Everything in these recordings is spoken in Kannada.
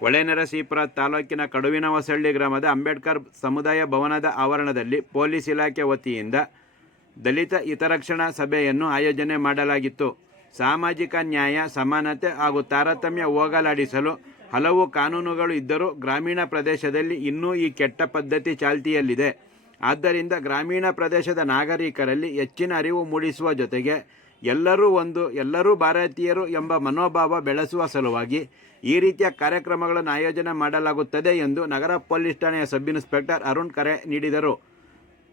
ಹೊಳೆನರಸೀಪುರ ತಾಲೂಕಿನ ಕಡುವಿನ ಹೊಸಳ್ಳಿ ಗ್ರಾಮದ ಅಂಬೇಡ್ಕರ್ ಸಮುದಾಯ ಭವನದ ಆವರಣದಲ್ಲಿ ಪೊಲೀಸ್ ಇಲಾಖೆ ವತಿಯಿಂದ ದಲಿತ ಹಿತರಕ್ಷಣಾ ಸಭೆಯನ್ನು ಆಯೋಜನೆ ಮಾಡಲಾಗಿತ್ತು. ಸಾಮಾಜಿಕ ನ್ಯಾಯ, ಸಮಾನತೆ ಹಾಗೂ ತಾರತಮ್ಯ ಹೋಗಲಾಡಿಸಲು ಹಲವು ಕಾನೂನುಗಳು ಇದ್ದರೂ ಗ್ರಾಮೀಣ ಪ್ರದೇಶದಲ್ಲಿ ಇನ್ನೂ ಈ ಕೆಟ್ಟ ಪದ್ಧತಿ ಚಾಲ್ತಿಯಲ್ಲಿದೆ. ಆದ್ದರಿಂದ ಗ್ರಾಮೀಣ ಪ್ರದೇಶದ ನಾಗರಿಕರಲ್ಲಿ ಹೆಚ್ಚಿನ ಅರಿವು ಮೂಡಿಸುವ ಜೊತೆಗೆ ಎಲ್ಲರೂ ಒಂದು, ಎಲ್ಲರೂ ಭಾರತೀಯರು ಎಂಬ ಮನೋಭಾವ ಬೆಳೆಸುವ ಸಲುವಾಗಿ ಈ ರೀತಿಯ ಕಾರ್ಯಕ್ರಮಗಳನ್ನು ಆಯೋಜನೆ ಮಾಡಲಾಗುತ್ತದೆ ಎಂದು ನಗರ ಪೊಲೀಸ್ ಠಾಣೆಯ ಸಬ್ ಇನ್ಸ್ಪೆಕ್ಟರ್ ಅರುಣ್ ಕರೆ ನೀಡಿದರು.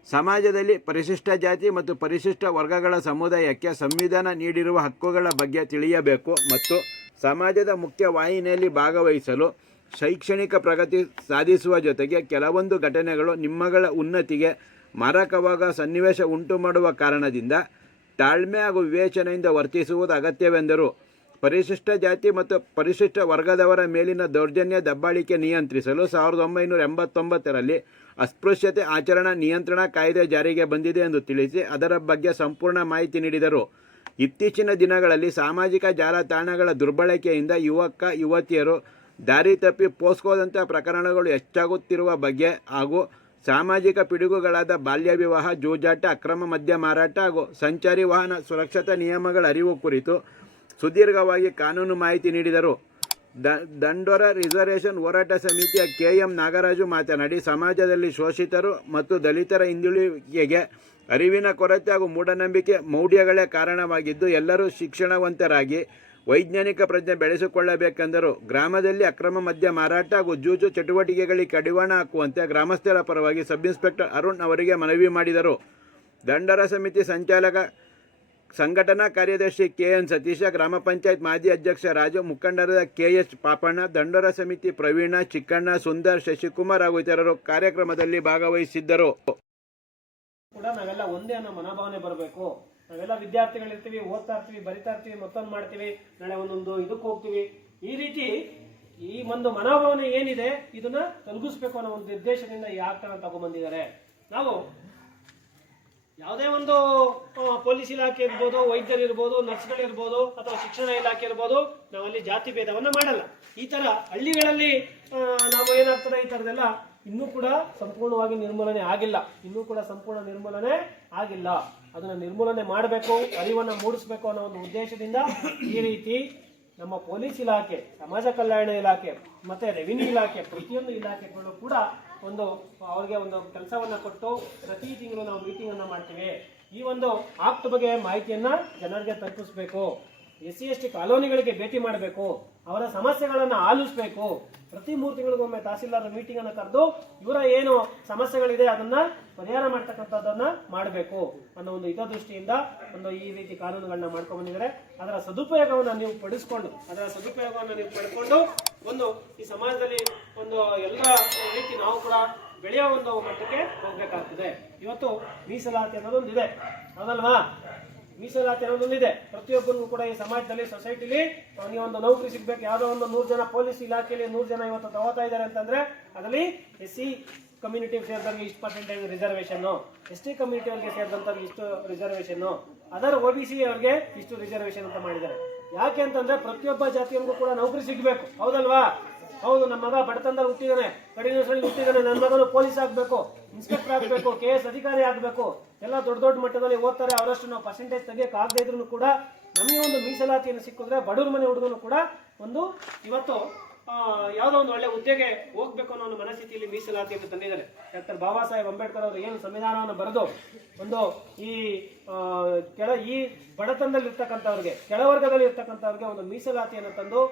ಸಮಾಜದಲ್ಲಿ ಪರಿಶಿಷ್ಟ ಜಾತಿ ಮತ್ತು ಪರಿಶಿಷ್ಟ ವರ್ಗಗಳ ಸಮುದಾಯಕ್ಕೆ ಸಂವಿಧಾನ ನೀಡಿರುವ ಹಕ್ಕುಗಳ ಬಗ್ಗೆ ತಿಳಿಯಬೇಕು ಮತ್ತು ಸಮಾಜದ ಮುಖ್ಯ ವಾಹಿನಿಯಲ್ಲಿ ಭಾಗವಹಿಸಲು ಶೈಕ್ಷಣಿಕ ಪ್ರಗತಿ ಸಾಧಿಸುವ ಜೊತೆಗೆ ಕೆಲವೊಂದು ಘಟನೆಗಳು ನಿಮ್ಮಗಳ ಉನ್ನತಿಗೆ ಮಾರಕವಾಗ ಸನ್ನಿವೇಶ ಉಂಟು ಮಾಡುವ ಕಾರಣದಿಂದ ತಾಳ್ಮೆ ಹಾಗೂ ವಿವೇಚನೆಯಿಂದ ವರ್ತಿಸುವುದು ಅಗತ್ಯವೆಂದರು. ಪರಿಶಿಷ್ಟ ಜಾತಿ ಮತ್ತು ಪರಿಶಿಷ್ಟ ವರ್ಗದವರ ಮೇಲಿನ ದೌರ್ಜನ್ಯ ದಬ್ಬಾಳಿಕೆ ನಿಯಂತ್ರಿಸಲು ಸಾವಿರದ ಒಂಬೈನೂರ ಎಂಬತ್ತೊಂಬತ್ತರಲ್ಲಿ ಅಸ್ಪೃಶ್ಯತೆ ಆಚರಣಾ ನಿಯಂತ್ರಣ ಕಾಯ್ದೆ ಜಾರಿಗೆ ಬಂದಿದೆ ಎಂದು ತಿಳಿಸಿ ಅದರ ಬಗ್ಗೆ ಸಂಪೂರ್ಣ ಮಾಹಿತಿ ನೀಡಿದರು. ಇತ್ತೀಚಿನ ದಿನಗಳಲ್ಲಿ ಸಾಮಾಜಿಕ ಜಾಲತಾಣಗಳ ದುರ್ಬಳಕೆಯಿಂದ ಯುವಕ, ಯುವತಿಯರು ದಾರಿ ತಪ್ಪಿ ಪೋಸ್ಕೋದಂಥ ಪ್ರಕರಣಗಳು ಹೆಚ್ಚಾಗುತ್ತಿರುವ ಬಗ್ಗೆ ಹಾಗೂ ಸಾಮಾಜಿಕ ಪಿಡುಗುಗಳಾದ ಬಾಲ್ಯ ವಿವಾಹ ಜೂಜಾಟ, ಅಕ್ರಮ ಮದ್ಯ ಮಾರಾಟ ಹಾಗೂ ಸಂಚಾರಿ ವಾಹನ ಸುರಕ್ಷತಾ ನಿಯಮಗಳ ಅರಿವು ಕುರಿತು ಸುದೀರ್ಘವಾಗಿ ಕಾನೂನು ಮಾಹಿತಿ ನೀಡಿದರು. ದಂಡೋರ ರಿಸರ್ವೇಷನ್ ಹೋರಾಟ ಸಮಿತಿಯ ಕೆ ಎಂ ನಾಗರಾಜು ಮಾತನಾಡಿ, ಸಮಾಜದಲ್ಲಿ ಶೋಷಿತರು ಮತ್ತು ದಲಿತರ ಹಿಂದುಳಿಕೆಗೆ ಅರಿವಿನ ಕೊರತೆ ಹಾಗೂ ಮೂಢನಂಬಿಕೆ ಮೌಢ್ಯಗಳೇ ಕಾರಣವಾಗಿದ್ದು, ಎಲ್ಲರೂ ಶಿಕ್ಷಣವಂತರಾಗಿ ವೈಜ್ಞಾನಿಕ ಪ್ರಜ್ಞೆ ಬೆಳೆಸಿಕೊಳ್ಳಬೇಕೆಂದರು. ಗ್ರಾಮದಲ್ಲಿ ಅಕ್ರಮ ಮದ್ಯ ಮಾರಾಟ ಹಾಗೂ ಜೂಜು ಚಟುವಟಿಕೆಗಳಿಗೆ ಕಡಿವಾಣ ಹಾಕುವಂತೆ ಗ್ರಾಮಸ್ಥರ ಪರವಾಗಿ ಸಬ್ ಇನ್ಸ್ಪೆಕ್ಟರ್ ಅರುಣ್ ಅವರಿಗೆ ಮನವಿ ಮಾಡಿದರು. ದಂಡರ ಸಮಿತಿ ಸಂಚಾಲಕ ಸಂಘಟನಾ ಕಾರ್ಯದರ್ಶಿ ಕೆ ಎನ್ ಸತೀಶ, ಗ್ರಾಮ ಪಂಚಾಯತ್ ಮಾಜಿ ಅಧ್ಯಕ್ಷ ರಾಜು, ಮುಖಂಡರಾದ ಕೆ ಎಚ್ ಪಾಪಣ್ಣ, ದಂಡೋರ ಸಮಿತಿ ಪ್ರವೀಣ ಚಿಕ್ಕಣ್ಣ, ಸುಂದರ್ ಶಶಿಕುಮಾರ್ ಹಾಗೂ ಇತರರು ಕಾರ್ಯಕ್ರಮದಲ್ಲಿ ಭಾಗವಹಿಸಿದ್ದರು. ಕೂಡ ನಾವೆಲ್ಲ ಒಂದೇ ಅನ್ನೋ ಮನೋಭಾವನೆ ಬರಬೇಕು. ನಾವೆಲ್ಲ ವಿದ್ಯಾರ್ಥಿಗಳಿರ್ತೀವಿ, ಓದ್ತಾ ಇರ್ತೀವಿ, ಬರಿತಾ ಇರ್ತೀವಿ, ಮತ್ತೊಂದು ಮಾಡ್ತೀವಿ, ನಾಳೆ ಒಂದೊಂದು ಇದಕ್ಕೆ ಹೋಗ್ತೀವಿ. ಈ ರೀತಿ ಈ ಒಂದು ಮನೋಭಾವನೆ ಏನಿದೆ, ಇದನ್ನ ತೊಲಗಿಸ್ಬೇಕು ಅನ್ನೋ ಒಂದು ನಿರ್ದೇಶದಿಂದ ಈ ಆಗ್ತಾನ ತಗೊಂಡ್ಬಂದಿದ್ದಾರೆ. ನಾವು ಯಾವುದೇ ಒಂದು ಪೊಲೀಸ್ ಇಲಾಖೆ ಇರ್ಬೋದು, ವೈದ್ಯರು ಇರ್ಬೋದು ನರ್ಸ್ಗಳಿರ್ಬೋದು ಅಥವಾ ಶಿಕ್ಷಣ ಇಲಾಖೆ ಇರ್ಬೋದು, ನಾವಲ್ಲಿ ಜಾತಿ ಭೇದವನ್ನು ಮಾಡಲ್ಲ. ಈ ತರ ಹಳ್ಳಿಗಳಲ್ಲಿ ನಾವು ಏನಾಗ್ತದೆ ಈ ತರದೆಲ್ಲ ಇನ್ನೂ ಕೂಡ ಸಂಪೂರ್ಣವಾಗಿ ನಿರ್ಮೂಲನೆ ಆಗಿಲ್ಲ. ಇನ್ನೂ ಕೂಡ ಸಂಪೂರ್ಣ ನಿರ್ಮೂಲನೆ ಆಗಿಲ್ಲ. ಅದನ್ನ ನಿರ್ಮೂಲನೆ ಮಾಡಬೇಕು, ಅರಿವನ್ನ ಮೂಡಿಸಬೇಕು ಅನ್ನೋ ಒಂದು ಉದ್ದೇಶದಿಂದ ಈ ರೀತಿ ನಮ್ಮ ಪೊಲೀಸ್ ಇಲಾಖೆ, ಸಮಾಜ ಕಲ್ಯಾಣ ಇಲಾಖೆ, ಮತ್ತೆ ರೆವಿನ್ಯೂ ಇಲಾಖೆ, ಪ್ರತಿಯೊಂದು ಇಲಾಖೆಗಳು ಕೂಡ ಒಂದು, ಅವ್ರಿಗೆ ಒಂದು ಕೆಲಸವನ್ನ ಕೊಟ್ಟು ಪ್ರತಿ ತಿಂಗಳು ನಾವು ಮೀಟಿಂಗ್ ಅನ್ನ ಮಾಡ್ತೀವಿ. ಈ ಒಂದು ಆಪ್ತ ಬಗ್ಗೆ ಮಾಹಿತಿಯನ್ನ ಜನರಿಗೆ ತಲುಪಿಸ್ಬೇಕು. ಎಸ್ ಸಿ ಎಸ್ ಟಿ ಕಾಲೋನಿಗಳಿಗೆ ಭೇಟಿ ಮಾಡಬೇಕು, ಅವರ ಸಮಸ್ಯೆಗಳನ್ನು ಆಲಿಸಬೇಕು. ಪ್ರತಿ ಮೂರು ತಿಂಗಳಿಗೊಮ್ಮೆ ತಹಸೀಲ್ದಾರ್ ಮೀಟಿಂಗ್ ಅನ್ನು ಕರೆದು ಇವರ ಏನು ಸಮಸ್ಯೆಗಳಿದೆ ಅದನ್ನ ಪರಿಹಾರ ಮಾಡ್ತಕ್ಕಂಥದ್ದನ್ನ ಮಾಡಬೇಕು ಅನ್ನೋ ಒಂದು ಹಿತದೃಷ್ಟಿಯಿಂದ ಒಂದು ಈ ರೀತಿ ಕಾನೂನುಗಳನ್ನ ಮಾಡ್ಕೊಂಡು ಬಂದಿದ್ದಾರೆ. ಅದರ ಸದುಪಯೋಗವನ್ನು ನೀವು ಪಡಿಸ್ಕೊಂಡು ಅದರ ಸದುಪಯೋಗವನ್ನು ನೀವು ಪಡ್ಕೊಂಡು ಒಂದು ಈ ಸಮಾಜದಲ್ಲಿ ಒಂದು ಎಲ್ಲ ರೀತಿ ನಾವು ಕೂಡ ಬೆಳೆಯೋ ಒಂದು ಮಟ್ಟಕ್ಕೆ ಹೋಗ್ಬೇಕಾಗ್ತದೆ. ಇವತ್ತು ಮೀಸಲಾತಿ ಅನ್ನೋದೊಂದಿದೆ. ಹೌದಲ್ವಾ? ಮೀಸಲಾತಿ ಅನ್ನೋದೊಂದಿದೆ. ಪ್ರತಿಯೊಬ್ಬರಿಗೂ ಕೂಡ ಈ ಸಮಾಜದಲ್ಲಿ ಸೊಸೈಟಿಲಿ ಅವನಿಗೆ ಒಂದು ನೌಕರಿ ಸಿಗ್ಬೇಕು, ಯಾವುದೋ ಒಂದು ನೂರು ಜನ ಪೊಲೀಸ್ ಇಲಾಖೆಯಲ್ಲಿ ನೂರು ಜನ ಇವತ್ತು ತಗೋತಾ ಇದ್ದಾರೆ ಅಂತಂದ್ರೆ, ಅದರಲ್ಲಿ ಎಸ್ ಸಿ ಕಮ್ಯುನಿಟಿ ಸೇರಿದವ್ರಿಗೆ ಇಷ್ಟು percentage reservation S T community ಅವರಿಗೆ ಸೇರಿದಂತ ಇಷ್ಟು ರಿಸರ್ವೇಷನ್ ಅದರ ಒ ಬಿ ಸಿ ಅವ್ರಿಗೆ ಇಷ್ಟು ರಿಸರ್ವೇಷನ್ ಅಂತ ಮಾಡಿದ್ದಾರೆ. ಯಾಕೆ ಅಂತಂದ್ರೆ ಪ್ರತಿಯೊಬ್ಬ ಜಾತಿಯವ್ರಿಗೂ ಕೂಡ ನೌಕರಿ ಸಿಗ್ಬೇಕು. ಹೌದಲ್ವಾ? ಹೌದು, ನಮ್ಮ ಮಗ ಬಡತನದಲ್ಲಿ ಹುಟ್ಟಿದಾನೆ. ಕಡಿಮೆ ಹುಟ್ಟಿದಾನೆ. ನನ್ನ ಮಗನು ಪೊಲೀಸ್ ಆಗ್ಬೇಕು ಇನ್ಸ್ಪೆಕ್ಟರ್ ಆಗ್ಬೇಕು ಕೆ ಎಸ್ ಅಧಿಕಾರಿ ಆಗ್ಬೇಕು. ಎಲ್ಲ ದೊಡ್ಡ ದೊಡ್ಡ ಮಟ್ಟದಲ್ಲಿ ಓದ್ತಾರೆ. ಅವರಷ್ಟು ನಾವು ಪರ್ಸೆಂಟೇಜ್ ತೆಗಿಯಕ್ ಆಗದೆ ಇದ್ರು ಕೂಡ ನಮಗೆ ಒಂದು ಮೀಸಲಾತಿಯನ್ನು ಸಿಕ್ಕಿದ್ರೆ ಬಡವ್ರ ಮನೆ ಹುಡುಗನು ಕೂಡ ಒಂದು ಇವತ್ತು ಯಾವುದೋ ಒಂದು ಒಳ್ಳೆ ಹುದ್ದೆಗೆ ಹೋಗ್ಬೇಕು ಅನ್ನೋ ಒಂದು ಮನಸ್ಥಿತಿಯಲ್ಲಿ ಮೀಸಲಾತಿಯನ್ನು ತಂದಿದ್ದಾರೆ ಡಾಕ್ಟರ್ ಬಾಬಾ ಸಾಹೇಬ್ ಅಂಬೇಡ್ಕರ್ ಅವರು ಏನು ಸಂವಿಧಾನವನ್ನು ಬರೆದು ಒಂದು ಈ ಕೆಳ, ಈ ಬಡತನದಲ್ಲಿ ಇರ್ತಕ್ಕಂಥವ್ರಿಗೆ ಕೆಳವರ್ಗದಲ್ಲಿ ಇರ್ತಕ್ಕಂಥವ್ರಿಗೆ ಒಂದು ಮೀಸಲಾತಿಯನ್ನು ತಂದು